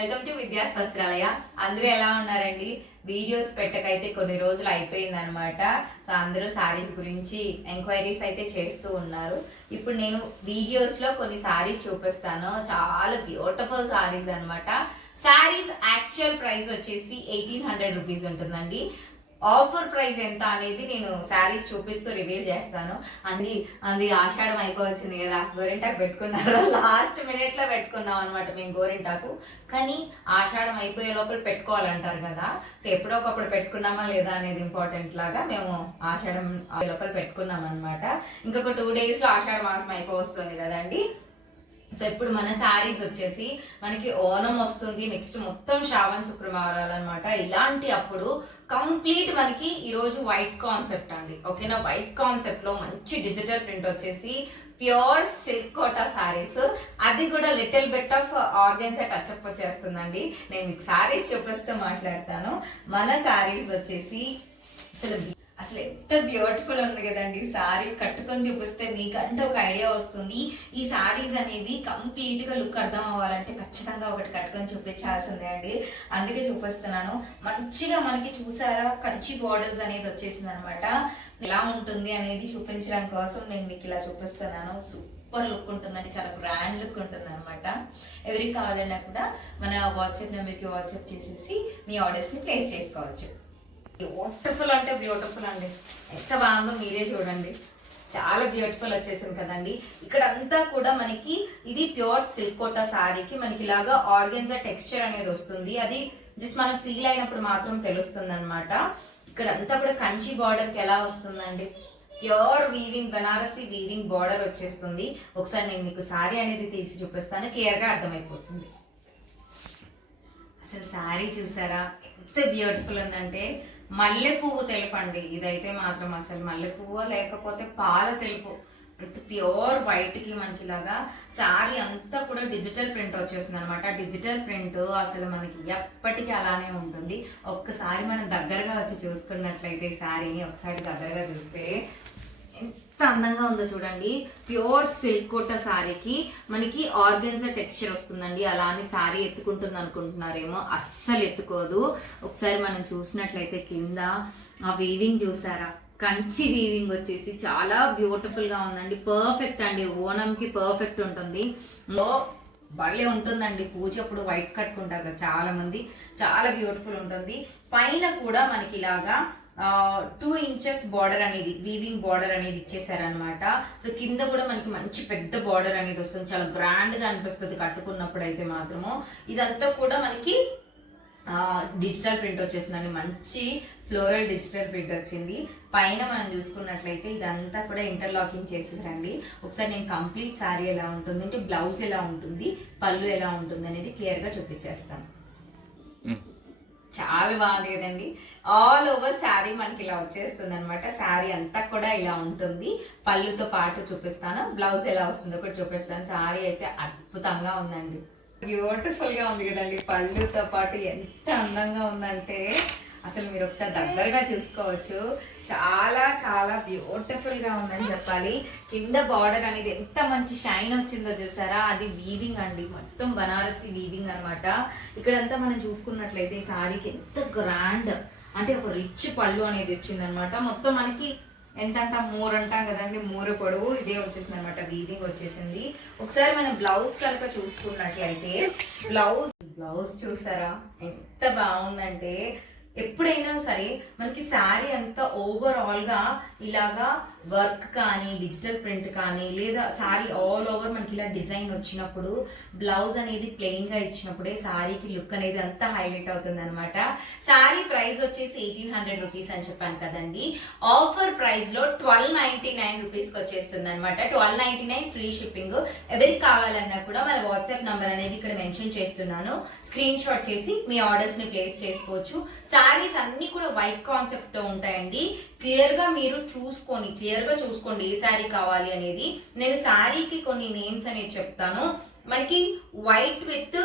Welcome to Vidya's వస్త్రాలయ. అందరూ ఎలా ఉన్నారండి? వీడియోస్ పెట్టకైతే కొన్ని రోజులు అయిపోయింది అనమాట. సో అందరూ సారీస్ గురించి ఎంక్వైరీస్ అయితే చేస్తూ ఉన్నారు. ఇప్పుడు నేను వీడియోస్లో కొన్ని సారీస్ చూపిస్తాను. చాలా బ్యూటిఫుల్ సారీస్ అనమాట. సారీస్ యాక్చువల్ ప్రైస్ వచ్చేసి 1800 రూపీస్ ఉంటుందండి. ఆఫర్ ప్రైస్ ఎంత అనేది నేను శారీస్ చూపిస్తూ రివీల్ చేస్తాను. అది ఆషాఢం అయిపోవచ్చింది కదా, గోరింటాకు పెట్టుకున్నారు. లాస్ట్ మినిట్లో పెట్టుకున్నాం అనమాట మేము గోరింటాకు. కానీ ఆషాఢం అయిపోయే లోపల పెట్టుకోవాలంటారు కదా, సో ఎప్పుడో ఒకప్పుడు పెట్టుకున్నామా లేదా అనేది ఇంపార్టెంట్ లాగా మేము ఆషాఢం లోపల పెట్టుకున్నాం అనమాట. ఇంకొక 2 daysలో ఆషాఢ మాసం అయిపోవస్తుంది కదండి. సో ఇప్పుడు మన శారీస్ వచ్చేసి మనకి ఓనం వస్తుంది, నెక్స్ట్ మొత్తం శ్రావణ శుక్రవారాలు అనమాట. ఇలాంటి అప్పుడు కంప్లీట్ మనకి ఈరోజు వైట్ కాన్సెప్ట్ అండి, ఓకేనా. వైట్ కాన్సెప్ట్ లో మంచి డిజిటల్ ప్రింట్ వచ్చేసి ప్యూర్ సిల్క్ కోటా సారీస్, అది కూడా little bit of organza touch up వచ్చేస్తుందండి. నేను మీకు సారీస్ చూపిస్తూ మాట్లాడతాను. మన సారీస్ వచ్చేసి అసలు ఎంత బ్యూటిఫుల్ ఉంది కదండి. సారీ కట్టుకొని చూపిస్తే మీకంటే ఒక ఐడియా వస్తుంది. ఈ సారీస్ అనేవి కంప్లీట్ గా లుక్ అర్థం అవ్వాలంటే ఖచ్చితంగా ఒకటి కట్టుకొని చూపించాల్సిందే అండి. అందుకే చూపిస్తున్నాను. మంచిగా మనకి చూసారా కంచి బార్డర్స్ అనేది వచ్చేసింది అనమాట. ఎలా ఉంటుంది అనేది చూపించడం కోసం నేను మీకు ఇలా చూపిస్తున్నాను. సూపర్ లుక్ ఉంటుందండి, చాలా గ్రాండ్ లుక్ ఉంటుంది అనమాట. ఎవరికి కావాలన్నా కూడా మన వాట్సాప్ నెంబర్కి వాట్సాప్ చేసేసి మీ ఆర్డర్స్ని ప్లేస్ చేసుకోవచ్చు. బ్యూటిఫుల్ అంటే బ్యూటిఫుల్ అండి, ఎంత బాగుందో మీరే చూడండి. చాలా బ్యూటిఫుల్ వచ్చేసింది కదండి. ఇక్కడ అంతా కూడా మనకి ఇది ప్యూర్ సిల్క్ కోటా సారీకి మనకి ఇలాగా ఆర్గెన్జా టెక్స్చర్ అనేది వస్తుంది. అది జస్ట్ మనం ఫీల్ అయినప్పుడు మాత్రం తెలుస్తుంది అనమాట. ఇక్కడ అంతా కూడా కంచి బార్డర్కి ఎలా వస్తుందండి, pure weaving Banarasi weaving border వచ్చేస్తుంది. ఒకసారి నేను మీకు సారీ అనేది తీసి చూపిస్తాను, క్లియర్గా అర్థమైపోతుంది. అసలు సారీ చూసారా ఎంత బ్యూటిఫుల్ ఉందంటే, మల్లె పువ్వు తెలుపు అండి ఇదైతే మాత్రం. అసలు మల్లె పువ్వు లేకపోతే పాల తెలుపు, అంత ప్యూర్ వైట్కి మనకి ఇలాగా శారీ అంతా కూడా డిజిటల్ ప్రింట్ వచ్చేస్తుంది అనమాట. డిజిటల్ ప్రింట్ అసలు మనకి ఎప్పటికీ అలానే ఉంటుంది. ఒక్కసారి మనం దగ్గరగా వచ్చి చూసుకున్నట్లయితే శారీని ఒకసారి దగ్గరగా చూస్తే ఎంత అందంగా ఉందో చూడండి. ప్యూర్ సిల్క్ కోటా శారీకి మనకి ఆర్గెన్జా టెక్స్చర్ వస్తుందండి. అలా అని శారీ ఎత్తుకుంటుంది అనుకుంటున్నారేమో, అస్సలు ఎత్తుకోదు. ఒకసారి మనం చూసినట్లయితే కింద ఆ వీవింగ్ చూసారా, కంచి వీవింగ్ వచ్చేసి చాలా బ్యూటిఫుల్ గా ఉందండి. పర్ఫెక్ట్ అండి, ఓనంకి పర్ఫెక్ట్ ఉంటుంది. భలే ఉంటుందండి. పూజ అప్పుడు వైట్ కట్టుకుంటారు కదా చాలా మంది, చాలా బ్యూటిఫుల్ ఉంటుంది. పైన కూడా మనకి ఇలాగా 2 inches బార్డర్ అనేది వీవింగ్ బార్డర్ అనేది ఇచ్చేసారనమాట. సో కింద కూడా మనకి మంచి పెద్ద బార్డర్ అనేది వస్తుంది, చాలా గ్రాండ్ గా అనిపిస్తుంది కట్టుకున్నప్పుడు అయితే మాత్రము. ఇదంతా కూడా మనకి డిజిటల్ ప్రింట్ వచ్చేస్తుందండి, మంచి ఫ్లోరల్ డిజిటల్ ప్రింట్ వచ్చింది. పైన మనం చూసుకున్నట్లయితే ఇదంతా కూడా ఇంటర్లాకింగ్ చేసేసారండి. ఒకసారి నేను కంప్లీట్ శారీ ఎలా ఉంటుంది అంటే, బ్లౌజ్ ఎలా ఉంటుంది, పళ్ళు ఎలా ఉంటుంది అనేది క్లియర్ గా చూపించేస్తాను. చాలా బాగుంది కదండి. ఆల్ ఓవర్ శారీ మనకి ఇలా వచ్చేస్తుంది అనమాట. శారీ అంతా కూడా ఇలా ఉంటుంది. పళ్ళుతో పాటు చూపిస్తాను, బ్లౌజ్ ఎలా వస్తుందో కూడా చూపిస్తాను. శారీ అయితే అద్భుతంగా ఉందండి, బ్యూటిఫుల్ గా ఉంది కదండి. పళ్ళుతో పాటు ఎంత అందంగా ఉందంటే అసలు మీరు ఒకసారి దగ్గరగా చూసుకోవచ్చు. చాలా చాలా బ్యూటిఫుల్ గా ఉందని చెప్పాలి. కింద బార్డర్ అనేది ఎంత మంచి షైన్ వచ్చిందో చూసారా, అది వీవింగ్ అండి, మొత్తం బనారసి వీవింగ్ అనమాట. ఇక్కడంతా మనం చూసుకున్నట్లయితే ఈ సారీకి ఎంత గ్రాండ్ అంటే ఒక రిచ్ పళ్ళు అనేది వచ్చిందనమాట. మొత్తం మనకి ఎంత అంటాం, 3 అంటాం కదండి, 3 పొడవు ఇదే వచ్చేసింది అనమాట, వీవింగ్ వచ్చేసింది. ఒకసారి మనం బ్లౌజ్ కనుక చూసుకున్నట్లయితే బ్లౌజ్ చూసారా ఎంత బాగుందంటే, ఎప్పుడైనా సరే మనకి శారీ అంతా ఓవరాల్ గా ఇలాగా వర్క్ కానీ డిజిటల్ ప్రింట్ కానీ లేదా శారీ ఆల్ ఓవర్ మనకి ఇలా డిజైన్ వచ్చినప్పుడు బ్లౌజ్ అనేది ప్లెయిన్ గా ఇచ్చినప్పుడే శారీకి లుక్ అనేది అంతా హైలైట్ అవుతుంది అనమాట. శారీ ప్రైస్ వచ్చేసి 1800 రూపీస్ అని చెప్పాను కదండి. ఆఫర్ ప్రైస్ లో 1299 రూపీస్ కి వచ్చేస్తుంది అనమాట. 1299 ఫ్రీ షిప్పింగ్. ఎవరికి కావాలన్నా కూడా మన వాట్సాప్ నంబర్ అనేది ఇక్కడ మెన్షన్ చేస్తున్నాను, స్క్రీన్ షాట్ చేసి మీ ఆర్డర్స్ ని ప్లేస్ చేసుకోవచ్చు. శారీస్ అన్ని కూడా వైట్ కాన్సెప్ట్ తో ఉంటాయండి. క్లియర్ గా మీరు చూసుకోండి ఏ శారీ కావాలి అనేది. నేను శారీకి కొన్ని నేమ్స్ అనేది చెప్తాను. మనకి వైట్ విత్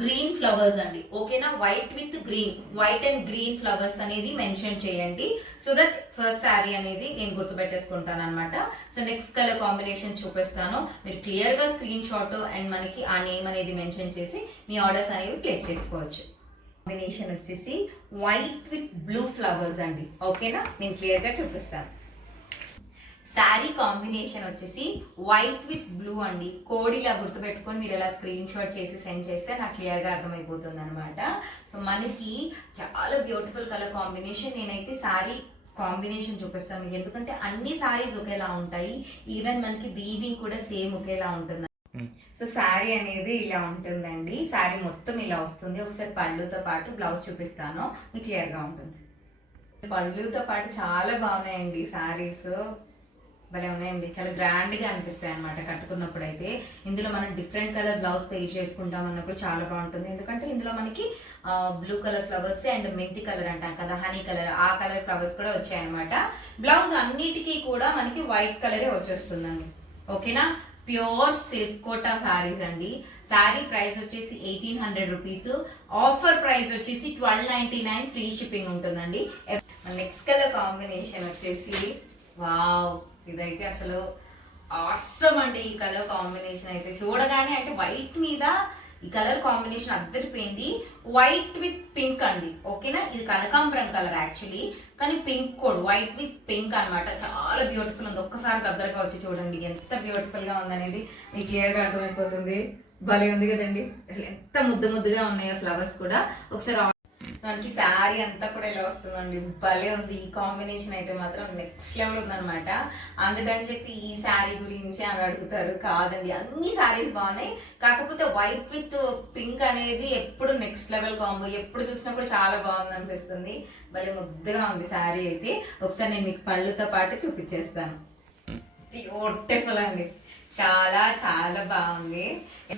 గ్రీన్ ఫ్లవర్స్ అండి, ఓకేనా. White with green, white and green flowers అనేది మెన్షన్ చేయండి, సో దట్ ఫస్ట్ శారీ అనేది నేను గుర్తుపెట్టేసుకుంటాను అనమాట. సో నెక్స్ట్ కలర్ కాంబినేషన్స్ చూపిస్తాను, మీరు క్లియర్ గా స్క్రీన్ షాట్ అండ్ మనకి ఆ నేమ్ అనేది మెన్షన్ చేసి మీ ఆర్డర్స్ అనేవి ప్లేస్ చేసుకోవచ్చు. కాంబినేషన్ వచ్చేసి వైట్ విత్ బ్లూ ఫ్లవర్స్ అండి, ఓకేనా. నేను క్లియర్ గా చూపిస్తాను. శారీ కాంబినేషన్ వచ్చేసి వైట్ విత్ బ్లూ అండి. కోడ్ ఇలా గుర్తుపెట్టుకొని మీరు ఇలా స్క్రీన్ షాట్ చేసి సెండ్ చేస్తే నాకు క్లియర్గా అర్థమైపోతుంది అనమాట. సో మనకి చాలా బ్యూటిఫుల్ కలర్ కాంబినేషన్. నేనైతే శారీ కాంబినేషన్ చూపిస్తాను మీకు, ఎందుకంటే అన్ని శారీస్ ఒకేలా ఉంటాయి, ఈవెన్ మనకి వీవింగ్ కూడా సేమ్ ఒకేలా ఉంటుంది. సో శారీ అనేది ఇలా ఉంటుందండి, శారీ మొత్తం ఇలా వస్తుంది. ఒకసారి పళ్ళుతో పాటు బ్లౌజ్ చూపిస్తాను, మీకు క్లియర్గా ఉంటుంది. పళ్ళుతో పాటు చాలా బాగున్నాయండి శారీస్, భలే ఉన్నాయండి, చాలా గ్రాండ్గా అనిపిస్తాయి అనమాట కట్టుకున్నప్పుడు. అయితే ఇందులో మనం డిఫరెంట్ కలర్ బ్లౌజ్ పే చేసుకుంటాం అన్నప్పుడు చాలా బాగుంటుంది, ఎందుకంటే ఇందులో మనకి బ్లూ కలర్ ఫ్లవర్స్ అండ్ మెంతి కలర్ అంటాం కదా, హనీ కలర్, ఆ కలర్ ఫ్లవర్స్ కూడా వచ్చాయన్నమాట. బ్లౌజ్ అన్నిటికీ కూడా మనకి వైట్ కలరే వచ్చేస్తుందండి, ఓకేనా. ప్యూర్ సిల్క్ కోటా శారీస్ అండి. శారీ ప్రైస్ వచ్చేసి 1800 రూపీస్, ఆఫర్ ప్రైస్ వచ్చేసి 1299, ఫ్రీ షిప్పింగ్ ఉంటుందండి. నెక్స్ట్ కలర్ కాంబినేషన్ వచ్చేసి వావ్, ఇదైతే అసలు ఆసమ్ అండి. ఈ కలర్ కాంబినేషన్ అయితే చూడగానే, అంటే వైట్ మీద ఈ కలర్ కాంబినేషన్ అద్దరిపోయింది. వైట్ విత్ పింక్ అండి, ఓకేనా. ఇది కనకాంబరం కలర్ యాక్చువల్లీ, కానీ pink code, white with pink అనమాట. చాలా బ్యూటిఫుల్ ఉంది, ఒక్కసారి దగ్గరగా వచ్చి చూడండి ఎంత బ్యూటిఫుల్ గా ఉందనేది మీకు క్లియర్గా అర్థమైపోతుంది. భలే ఉంది కదండి, అసలు ఎంత ముద్దుగా ఉన్నాయో ఫ్లవర్స్ కూడా. ఒకసారి మనకి శారీ అంతా కూడా ఇలా వస్తుందండి, భలే ఉంది. ఈ కాంబినేషన్ అయితే మాత్రం నెక్స్ట్ లెవెల్ ఉందన్నమాట. అందుకని చెప్పి ఈ శారీ గురించి అని అడుగుతారు, కాదండి అన్ని శారీస్ బాగున్నాయి, కాకపోతే వైట్ విత్ పింక్ అనేది ఎప్పుడు నెక్స్ట్ లెవెల్ కాంబో, ఎప్పుడు చూసినా కూడా చాలా బాగుంది అనిపిస్తుంది. భలే ముద్దుగా ఉంది శారీ అయితే. ఒకసారి నేను మీకు పళ్ళుతో పాటు చూపించేస్తాను. బ్యూటిఫుల్ అండి, చాలా చాలా బాగుంది.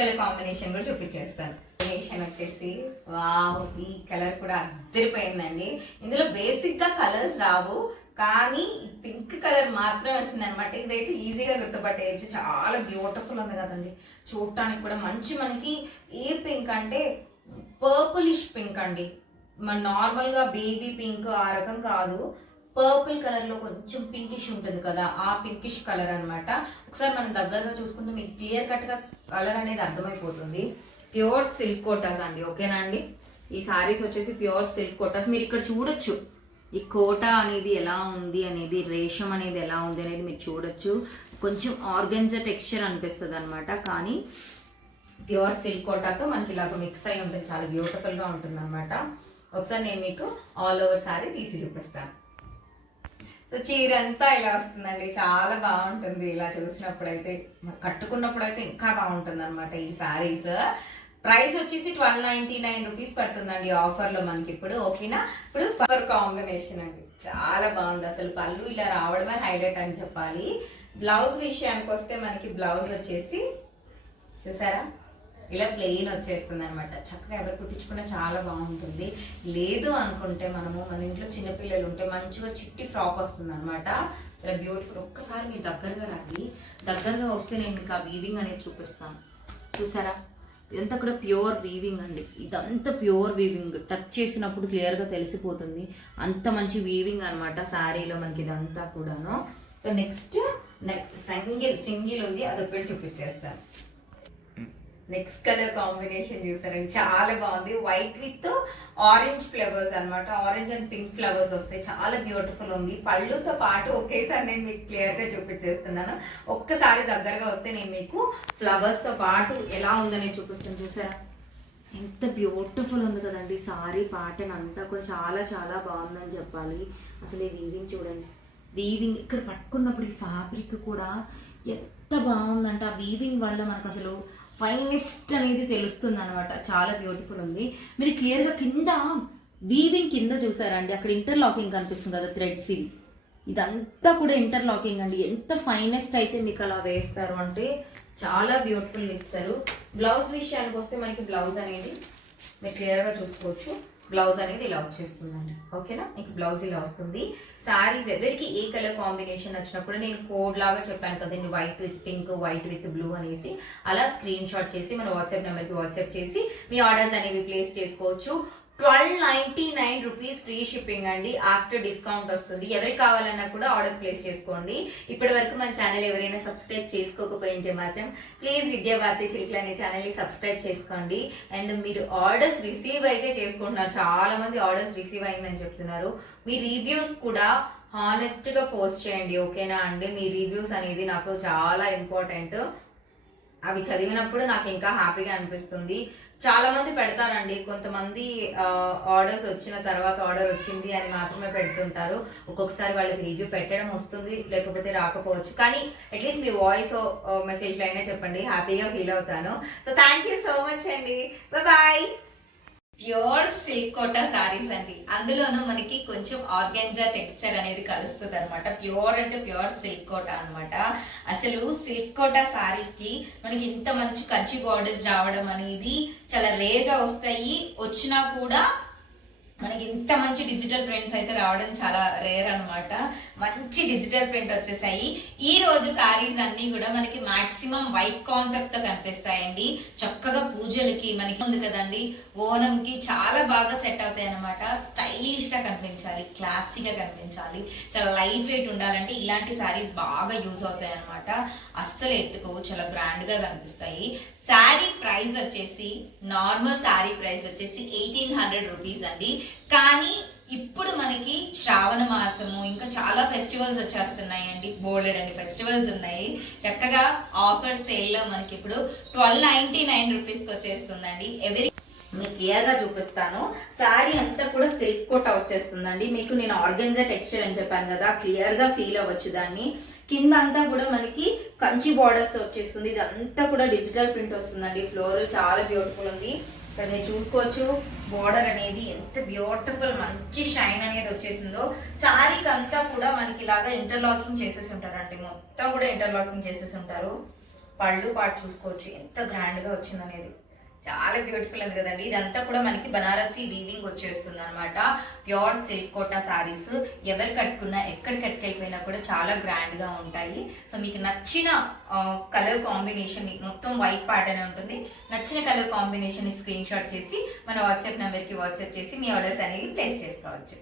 కలర్ కాంబినేషన్ కూడా చూపించేస్తాను. కాంబినేషన్ వచ్చేసి వావ్, ఈ కలర్ కూడా అద్దరిపోయిందండి. ఇందులో బేసిక్ గా కలర్స్ రావు, కానీ పింక్ కలర్ మాత్రం వచ్చింది అనమాట. ఇదైతే ఈజీగా గుర్తుపట్టేయచ్చు, చాలా బ్యూటిఫుల్ ఉంది కదండి. చూడటానికి కూడా మంచి, మనకి ఏ పింక్ అంటే పర్పులిష్ పింక్ అండి, మన నార్మల్ గా బేబీ పింక్ ఆ రకం కాదు, పర్పుల్ కలర్ లో కొంచెం పింకిష్ ఉంటుంది కదా, ఆ పింకిష్ కలర్ అనమాట. ఒకసారి మనం దగ్గరగా చూసుకుంటే మీకు క్లియర్ కట్ గా కలర్ అనేది అర్థమైపోతుంది. ప్యూర్ సిల్క్ కోటాస్ అండి, ఓకేనా అండి. ఈ సారీస్ వచ్చేసి ప్యూర్ సిల్క్ కోటాస్. మీరు ఇక్కడ చూడొచ్చు ఈ కోటా అనేది ఎలా ఉంది అనేది, రేషం అనేది ఎలా ఉంది అనేది మీరు చూడొచ్చు. కొంచెం ఆర్గెన్జా టెక్స్చర్ అనిపిస్తుంది అనమాట, కానీ ప్యూర్ సిల్క్ కోటాతో మనకి ఇలాగ మిక్స్ అయి ఉంటుంది, చాలా బ్యూటిఫుల్ గా ఉంటుంది అనమాట. ఒకసారి నేను మీకు ఆల్ ఓవర్ సారీ తీసి చూపిస్తాను. సో చీర అంతా ఇలా వస్తుందండి, చాలా బాగుంటుంది. ఇలా చూసినప్పుడు అయితే, కట్టుకున్నప్పుడు అయితే ఇంకా బాగుంటుంది అనమాట. ఈ శారీస్ ప్రైస్ వచ్చేసి 1299 రూపీస్ పడుతుందండి ఆఫర్లో మనకి ఇప్పుడు, ఓకేనా. ఇప్పుడు పవర్ కాంబినేషన్ అండి, చాలా బాగుంది అసలు. పళ్ళు ఇలా రావడమే హైలైట్ అని చెప్పాలి. బ్లౌజ్ విషయానికి వస్తే మనకి బ్లౌజ్ వచ్చేసి చూసారా ఇలా ప్లెయిన్ వచ్చేస్తుంది అనమాట. చక్కగా ఎవరు కుట్టించుకున్నా చాలా బాగుంటుంది. లేదు అనుకుంటే మనము, మన ఇంట్లో చిన్నపిల్లలు ఉంటే మంచిగా చిట్టి ఫ్రాక్ వస్తుంది అనమాట, చాలా బ్యూటిఫుల్. ఒక్కసారి మీరు దగ్గరగా రండి, దగ్గరగా వస్తే నేను మీకు ఆ వీవింగ్ అనేది చూపిస్తాను. చూసారా ఇదంతా కూడా ప్యూర్ వీవింగ్ అండి, ఇదంతా ప్యూర్ వీవింగ్. టచ్ చేసినప్పుడు క్లియర్గా తెలిసిపోతుంది, అంత మంచి వీవింగ్ అనమాట శారీలో మనకి ఇదంతా కూడాను. సో నెక్స్ట్ సింగిల్ ఉంది, అదొకటి చూపించేస్తాను. నెక్స్ట్ కలర్ కాంబినేషన్ చూసారండి, చాలా బాగుంది. వైట్ విత్ ఆరెంజ్ ఫ్లవర్స్ అనమాట, ఆరెంజ్ అండ్ పింక్ ఫ్లవర్స్ వస్తాయి, చాలా బ్యూటిఫుల్ ఉంది. పళ్ళుతో పాటు ఒకేసారి నేను మీకు క్లియర్గా చూపించేస్తున్నాను. ఒక్కసారి దగ్గరగా వస్తే నేను మీకు ఫ్లవర్స్తో పాటు ఎలా ఉందని చూపిస్తాను. చూసారా ఎంత బ్యూటిఫుల్ ఉంది కదండి. సారీ ప్యాటర్న్ అంతా కూడా చాలా చాలా బాగుందని చెప్పాలి. అసలు ఈ వీవింగ్ చూడండి, వీవింగ్ ఇక్కడ పట్టుకున్నప్పుడు ఈ ఫ్యాబ్రిక్ కూడా ఎంత బాగుందంటే, ఆ వీవింగ్ వల్ల మనకు అసలు ఫైనెస్ట్ అనేది తెలుస్తుంది అనమాట, చాలా బ్యూటిఫుల్ ఉంది. మీరు క్లియర్గా కింద వీవింగ్ కింద చూసారండి, అక్కడ ఇంటర్లాకింగ్ కనిపిస్తుంది కదా, థ్రెడ్స్ ఇవి, ఇదంతా కూడా ఇంటర్లాకింగ్ అండి. ఎంత ఫైనెస్ట్ అయితే మీకు అలా వేస్తారు అంటే చాలా బ్యూటిఫుల్ ఇచ్చారు. బ్లౌజ్ విషయానికి వస్తే మనకి బ్లౌజ్ అనేది మీరు క్లియర్గా చూసుకోవచ్చు. బ్లౌజ్ అనేది ఇలా వచ్చేస్తుందండి. ఓకేనా, మీకు బ్లౌజ్ ఇలా వస్తుంది. శారీస్ ఎవరికి ఏ కలర్ కాంబినేషన్ వచ్చినప్పుడు నేను కోడ్ లాగా చెప్పాను కదండి, white with pink, white with blue అనేసి, అలా స్క్రీన్ షాట్ చేసి మన వాట్సాప్ నెంబర్కి వాట్సాప్ చేసి మీ ఆర్డర్స్ అనేవి ప్లేస్ చేసుకోవచ్చు. 1299 రూపీస్ ఫ్రీ షిప్పింగ్ అండి. ఆఫ్టర్ డిస్కౌంట్ వస్తుంది. ఎవరికి కావాలన్నా కూడా ఆర్డర్స్ ప్లేస్ చేసుకోండి. ఇప్పటి వరకు మన ఛానల్ ఎవరైనా సబ్స్క్రైబ్ చేసుకోకపోయింటే మాత్రం ప్లీజ్ విద్యాభారతి చిలుకలు అనే ఛానల్ని సబ్స్క్రైబ్ చేసుకోండి. అండ్ మీరు ఆర్డర్స్ రిసీవ్ అయితే చేసుకుంటున్నారు, చాలా మంది ఆర్డర్స్ రిసీవ్ అయిందని చెప్తున్నారు. మీ రివ్యూస్ కూడా హానెస్ట్గా పోస్ట్ చేయండి. ఓకేనా అండి, మీ రివ్యూస్ అనేది నాకు చాలా ఇంపార్టెంట్. అవి చదివినప్పుడు నాకు ఇంకా హ్యాపీగా అనిపిస్తుంది. చాలా మంది పెడతారండి, కొంతమంది ఆర్డర్స్ వచ్చిన తర్వాత ఆర్డర్ వచ్చింది అని మాత్రమే పెడుతుంటారు. ఒక్కొక్కసారి వాళ్ళకి రివ్యూ పెట్టడం వస్తుంది, లేకపోతే రాకపోవచ్చు. కానీ అట్లీస్ట్ మీ వాయిస్ మెసేజ్లో అయినా చెప్పండి, హ్యాపీగా ఫీల్ అవుతాను. So thank you so much అండి, bye. Pure silk Kota saris అండి, అందులోనూ మనకి కొంచెం ఆర్గాన్జా టెక్స్చర్ అనేది కలుస్తుంది అనమాట. ప్యూర్ అంటే ప్యూర్ సిల్క్ కోటా అనమాట. అసలు సిల్క్ కోటా సారీస్ కి మనకి ఇంత మంచి కంచి బార్డర్స్ రావడం అనేది చాలా రేర్గా వస్తాయి. వచ్చినా కూడా మనకి ఇంత మంచి డిజిటల్ ప్రింట్స్ అయితే రావడం చాలా రేర్ అనమాట. మంచి డిజిటల్ ప్రింట్ వచ్చేసాయి. ఈ రోజు సారీస్ అన్ని కూడా మనకి మాక్సిమం వైట్ కాన్సెప్ట్ తో కనిపిస్తాయండి. చక్కగా పూజలకి మనకి ఉంది కదండి, ఓనంకి చాలా బాగా సెట్ అవుతాయి అనమాట. స్టైలిష్ గా కనిపించాలి, క్లాసీగా కనిపించాలి, చాలా లైట్ వెయిట్ ఉండాలంటే ఇలాంటి సారీస్ బాగా యూజ్ అవుతాయి అనమాట. అస్సలు ఎత్తుకోవు, చాలా గ్రాండ్ గా కనిపిస్తాయి. శారీ ప్రైస్ వచ్చేసి నార్మల్ శారీ ప్రైస్ వచ్చేసి 1800 రూపీస్ అండి. కానీ ఇప్పుడు మనకి శ్రావణ మాసము, ఇంకా చాలా ఫెస్టివల్స్ వచ్చేస్తున్నాయండి, బోల్డెడ్ అని ఫెస్టివల్స్ ఉన్నాయి. చక్కగా ఆఫర్ సేల్లో మనకి ఇప్పుడు 1299 రూపీస్కి వచ్చేస్తుందండి. మీకు క్లియర్గా చూపిస్తాను. శారీ అంతా కూడా సిల్క్ కోటా వచ్చేస్తుందండి. మీకు నేను ఆర్గెన్జా టెక్స్చర్ అని చెప్పాను కదా, క్లియర్గా ఫీల్ అవ్వచ్చు దాన్ని. కింద అంతా కూడా మనకి కంచి బార్డర్స్ తో వచ్చేస్తుంది. ఇదంతా కూడా డిజిటల్ ప్రింట్ వస్తుందండి. ఫ్లోరల్ చాలా బ్యూటిఫుల్ ఉంది. ఇక్కడ మీరు చూసుకోవచ్చు బార్డర్ అనేది ఎంత బ్యూటిఫుల్, మంచి షైన్ అనేది వచ్చేసిందో. శారీకి అంతా కూడా మనకి ఇలాగా ఇంటర్లాకింగ్ చేసేసి ఉంటారండి, మొత్తం కూడా ఇంటర్లాకింగ్ చేసేసి ఉంటారు. పళ్ళు పాటు చూసుకోవచ్చు ఎంత గ్రాండ్ గా వచ్చింది అనేది, చాలా బ్యూటిఫుల్ ఉంది కదండి. ఇదంతా కూడా మనకి బనారసి వీవింగ్ వచ్చేస్తుంది అనమాట. ప్యూర్ సిల్క్ కోటా సారీస్ ఎవరు కట్టుకున్నా, ఎక్కడ కట్టుకెళ్ళిపోయినా కూడా చాలా గ్రాండ్ గా ఉంటాయి. సో మీకు నచ్చిన కలర్ కాంబినేషన్, మొత్తం వైట్ ప్యాటర్న్ ఉంటుంది, నచ్చిన కలర్ కాంబినేషన్ స్క్రీన్ షాట్ చేసి మన వాట్సాప్ నెంబర్కి వాట్సాప్ చేసి మీ ఆర్డర్స్ అనేవి ప్లేస్ చేసుకోవచ్చు.